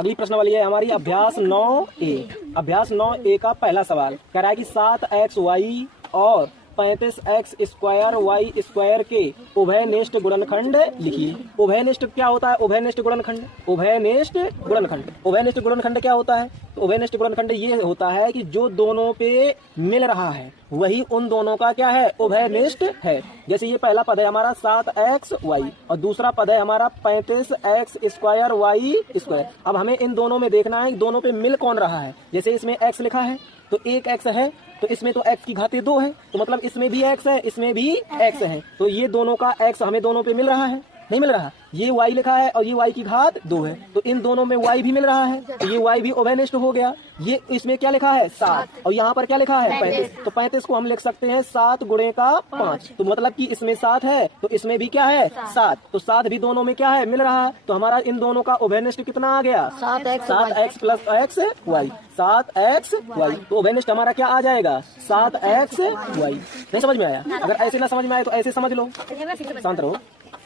अगली प्रश्नावली है हमारी अभ्यास 9A। अभ्यास 9A का पहला सवाल कह रहा है कि 7xy और 35x स्क्वायर वाई स्क्वायर के उभयनिष्ठ गुणनखंड लिखिए। उभयनिष्ठ क्या होता है? उभयनिष्ठ गुणनखंड। उभयनिष्ठ गुणनखंड, उभयनिष्ठ गुणनखंड क्या होता है? तो उभयनिष्ठ गुणनखंड ये होता है कि जो दोनों पे मिल रहा है वही उन दोनों का क्या है? उभयनिष्ठ है। जैसे ये पहला पद है हमारा 7xy और दूसरा पद है हमारा 35x स्क्वायर वाई स्क्वायर। अब हमें इन दोनों में देखना है दोनों पे मिल कौन रहा है। जैसे इसमें x लिखा है तो एक x है, तो इसमें तो x की घातें 2 है, तो मतलब इसमें भी x है, इसमें भी x है, तो ये दोनों का x हमें दोनों पे मिल रहा है? नहीं मिल रहा। ये y लिखा है और ये y की घात 2 है, तो इन दोनों में y भी मिल रहा है, तो ये y भी उभयनिष्ठ हो गया। ये इसमें क्या लिखा है? 7 और यहाँ पर क्या लिखा है? 35। तो 35 को हम लिख सकते हैं 7 गुणे का 5, तो मतलब कि इसमें 7 है तो इसमें भी क्या है? 7। तो 7 भी दोनों में क्या है? मिल रहा है। तो हमारा इन दोनों का उभयनिष्ठ कितना आ गया? 7x plus x y, 7xy। तो उभयनिष्ठ हमारा क्या आ जाएगा? 7xy। नहीं समझ में आया? अगर ऐसे ना समझ में आए तो ऐसे समझ लो, शांत रहो।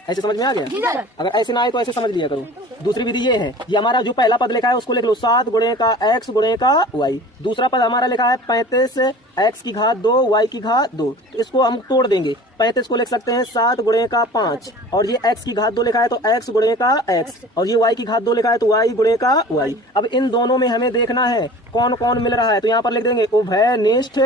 ऐसे समझ में आ गया? अगर ऐसे ना आए तो ऐसे समझ लिया करो। दूसरी विधि ये है, ये हमारा जो पहला पद लिखा है उसको लिख लो 7 गुणे का x गुणे का y। दूसरा पद हमारा लिखा है 35x की घात 2 y की घात 2, इसको हम तोड़ देंगे। 35 को लिख सकते हैं 7 गुणे का 5 और ये x की घात 2 लिखा है तो x गुणे का x और ये y की घात 2 लिखा है तो y गुणे का y। अब इन दोनों में हमें देखना है कौन कौन मिल रहा है, तो यहाँ पर लिख देंगे उभयनिष्ठ,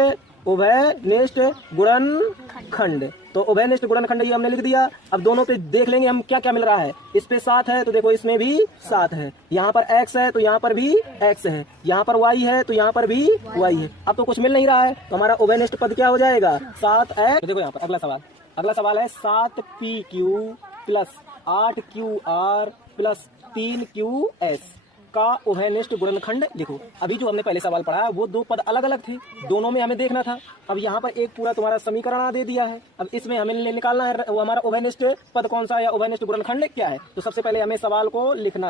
उभयनिष्ठ गुणनखंड। तो उभयनिष्ठ गुणनखंड ये हमने लिख दिया। अब दोनों पे देख लेंगे हम क्या क्या मिल रहा है। इस पे 7 है तो देखो इसमें भी 7 है, यहाँ पर x है तो यहाँ पर भी x है, यहाँ पर y है तो यहाँ पर भी y है। अब तो कुछ मिल नहीं रहा है तो हमारा उभयनिष्ठ पद क्या हो जाएगा? 7x। तो देखो यहाँ पर अगला सवाल है 7pq plus 8qr plus 3qs का उभयनिष्ठ गुणनखंड लिखो। अभी जो हमने पहले सवाल पढ़ा है वो 2 पद अलग अलग थे, दोनों में हमें देखना था। अब यहाँ पर एक पूरा तुम्हारा समीकरण दे दिया है, अब इसमें हमें निकालना है वो हमारा उभयनिष्ठ पद कौन सा है या उभयनिष्ठ गुणनखंड क्या है। तो सबसे पहले हमें सवाल को लिखना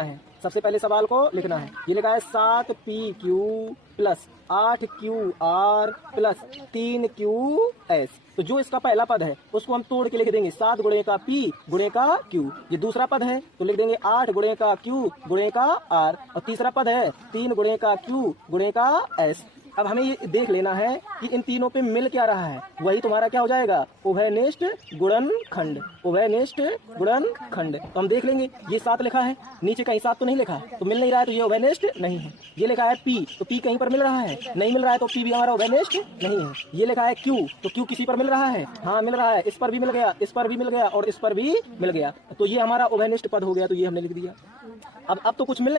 है, ये लिखा है 7pq plus 8qr plus 3qs। तो जो इसका पहला पद है उसको हम तोड़ के लिख देंगे 7 गुणे का p गुणे का q। ये दूसरा पद है तो लिख देंगे 8 गुणे का q गुणे का r और तीसरा पद है 3 गुणे का q गुणे का s। अब हमें ये देख लेना है कि इन तीनों पे मिल क्या रहा है, वही तुम्हारा क्या हो जाएगा? उभयनिष्ठ गुणनखंड, उभयनिष्ठ गुणनखंड। तो हम देख लेंगे ये 7 लिखा है, नीचे कहीं 7 तो नहीं लिखा है, तो मिल नहीं रहा है तो ये उभयनिष्ठ नहीं है। ये लिखा है p, तो p कहीं पर मिल रहा है? नहीं मिल रहा है, तो p भी हमारा उभयनिष्ठ नहीं है। ये लिखा है q, तो q किसी पर मिल रहा है? हाँ मिल रहा है, इस पर भी मिल गया, इस पर भी मिल गया और इस पर भी मिल गया, तो ये हमारा उभयनिष्ठ पद हो गया। तो ये हमने लिख दिया। अब तो कुछ मिल